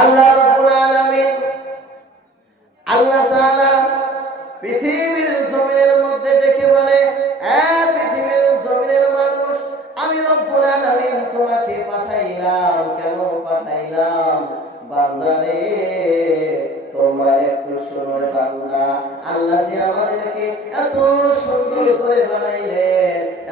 আল্লাহ রাব্বুল আলামিন আল্লাহ তাআলা পৃথিবীর জমিনের মধ্যে ডেকে বলে পৃথিবীর জমিনের মানুষ, আমি রব্বুল আলামিন তোমাকে পাঠাইলাম। কেন পাঠাইলাম? বান্দারে তোমরা একটু শোনো বান্দা। আল্লাহ যে আমাদেরকে এত সুন্দর করে বানাইলেন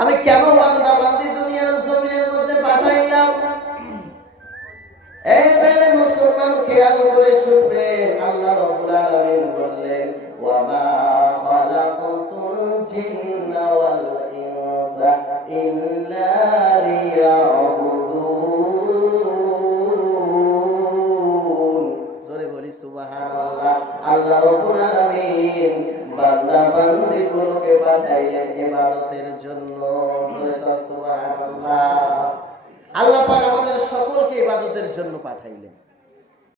আমি কেন বান্দা বান্দি দুনিয়ার জমিনের মধ্যে পাঠাইলাম? এই বেড়ে মুসলমান খেয়াল করে শুনবেন, আল্লাহ রাব্বুল আলামিন বললেন ইল্লা জোরে আল্লাহ রাব্বুল আলামিন বান্দা গুলোকে পাঠাইলেন ইবাদতের জন্য। সুবহানাল্লাহ। আল্লাহ আমাদের সকলকে ইবাদতের জন্য পাঠাইলেন।